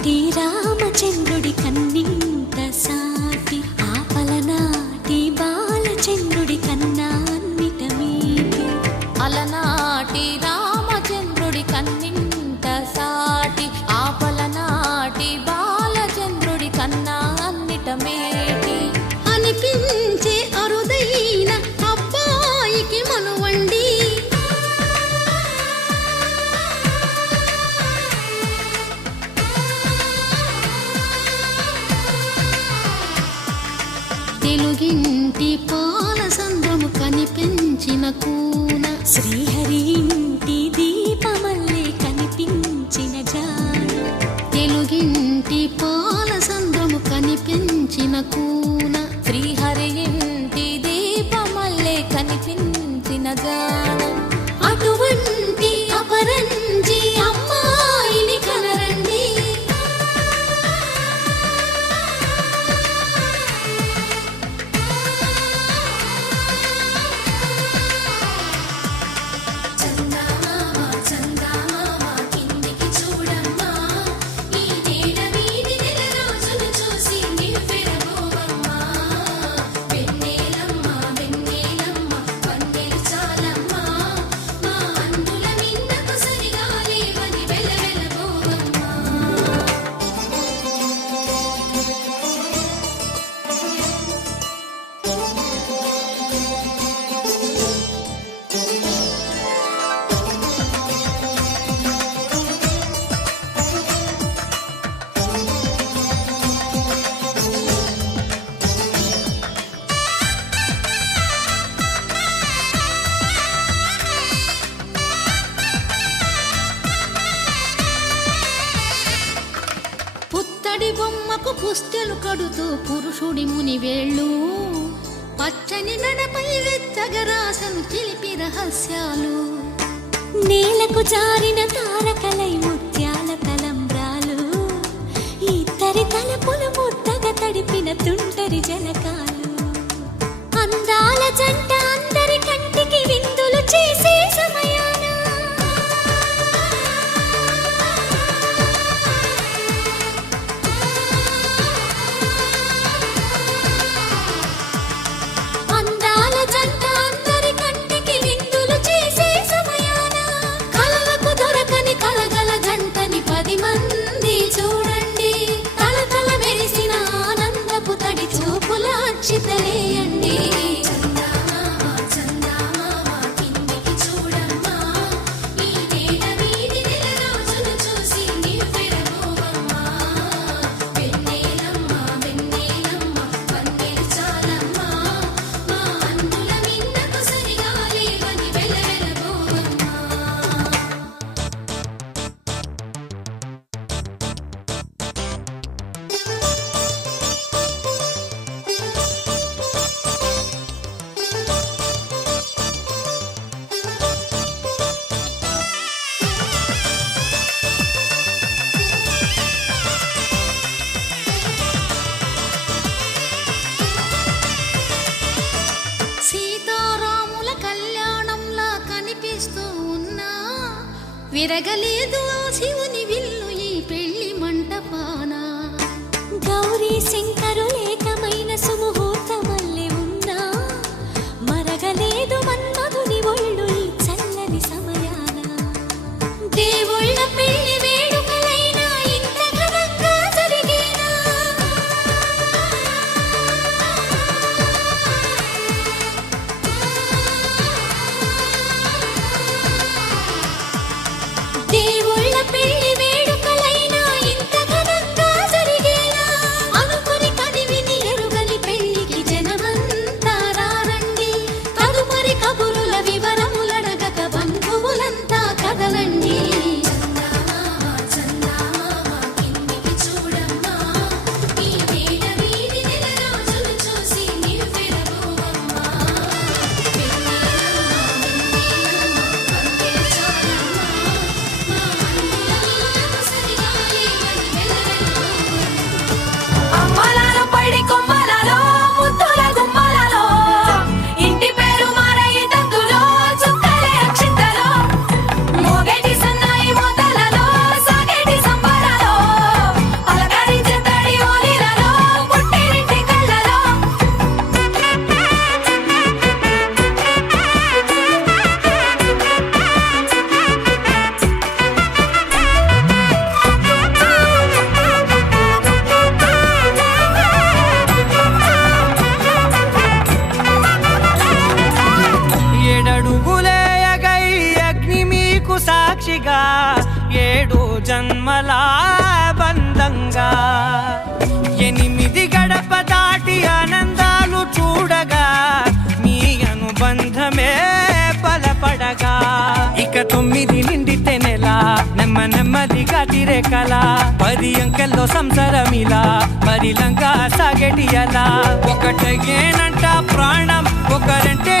అలనాటి రామచంద్రుడి కన్నింత సాటి ఆపలనాటి బాలచంద్రుడి కన్నా అన్నిట మీటి. అలనాటి రామచంద్రుడి కన్నింత సాటి ఆపలనాటి బాలచంద్రుడి కన్నా అన్నిట మేటి. అనిపించే అరుదైన అబ్బాయికి మనువండి, తెలుగింటి పాల సంద్రము కనిపించిన కూన, శ్రీహరి ఇంటి దీపమల్లే కనిపించిన జాడ. తెలుగింటి పాల సంద్రము కనిపించిన కూన, శ్రీహరి ఇంటి దీపమల్లే కనిపించిన జాడ. అటువంటి అపరంజి అమ్మాయిని కనరండి. చందమామ చందమామ కిందికి చూడమ్మా, ఈ నీడ వీధి నెల రోజులు చూసి నివ్వెరబోవమ్మా. వెన్నెలమ్మ వెన్నెలమ్మ వన్నెలు చాలమ్మా, మా అందుల మిన్నకు సరిగా లేవని వెలవెలబోవమ్మా. పుత్తడి బొమ్మకు పుస్తెలు కడుతూ పురుషుడి ముని వేళ్ళు, పచ్చని మెడపై వెచ్చగరాసను చిలిపి రహస్యాలు. నేలకు జారిన తారకలై ముత్యాల తలంబ్రాలు, ఇద్దరి తలపులు ముద్దగా తడిపిన తుంటరి జలకాలు. అందాల జంట అందరి కంటికి విందులు చేసే సమయాన అందాల జంట అందరి కంటికి విందులు చేసే సమయాన కలలకు దొరకని కలగల జంటని 10 మంది చూడండి. తలతల మెరిసిన ఆనందపు తడి చూపుల అక్షితలేయండి. చందమామ చందమామ కిందికి చూడమ్మా, ఈ నీడ వీధి నెల రోజులు చూసి నివ్వెరబోవమ్మా. వెన్నెలమ్మ వెన్నెలమ్మ వన్నెలు చాలమ్మా, మా అందుల మిన్నకు సరిగా లేవని వెలవెలబోవమ్మా. సీతారాముల కళ్యాణంలా కనిపిస్తూ ఉన్నా, విరగలేదు ఆ శివుని విల్లు ఈ పెళ్లి మంటపాన. గౌరీ శంకరులేకమైన సుముహూర్తమల్లె ఉన్నా, మరగలేదు మన్మధుని ఒళ్ళు ఈ చల్లని సమయాన. దేవుళ్ళ పెళ్లి వేడుకలైనా ఇంత ఘనంగా జరిగేనా? దేవుళ్ళ జన్మల బంధంగా 8 గడప దాటి ఆనందాలు చూడగా మీ అనుబంధమే బలపడగా ఇక 9 నిండితే నెల నెమ్మదిగా తిరే కల 10 అంకెల్లో సంసారమిలా పరిలంగా సాగేటి అలా ఒకటేనంట ప్రాణం ఒకరంటే